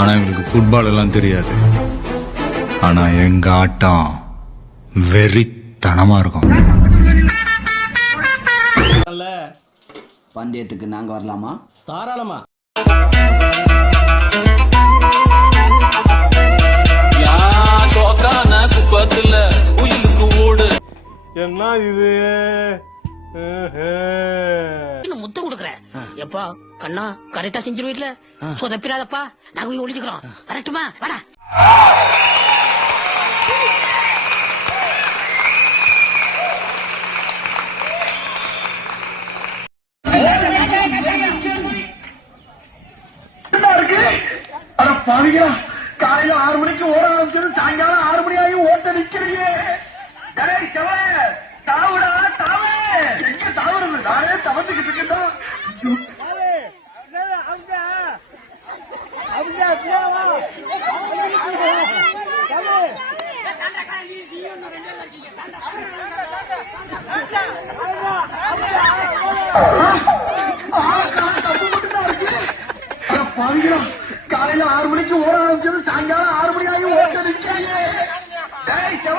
ஆனா எங்களுக்கு ஃபுட்பால் எல்லாம் தெரியாது. ஆனா எங்க ஆட்டம் வெறித்தனமா இருக்கும். பந்தயத்துக்கு நாங்க வரலாமா? தாராளமா. என்ன இது முத்தம் கொடுக்குறேன் எப்பா கண்ணா கரெக்டா செஞ்சிருவீட்ல சொதப்பிடாதப்பா நாங்க போய் ஒளிஞ்சுக்கிறோம் கரெக்டுமா வாடா. காலையில 6 மணிக்கு ஓட ஆரம்பிச்சது சாயங்காலம் 6 மணி ஆகி ஓட்ட நிக்கலையே. தாவுடா தாவே எங்க தாவுறது? நானே தவந்துகிட்டு இருக்கேன். காலையில 6 மணிக்கு ஓட ஆரம்பிச்சது சாயங்காலம் 6 மணி ஆகி ஓட்ட நிக்கலையே.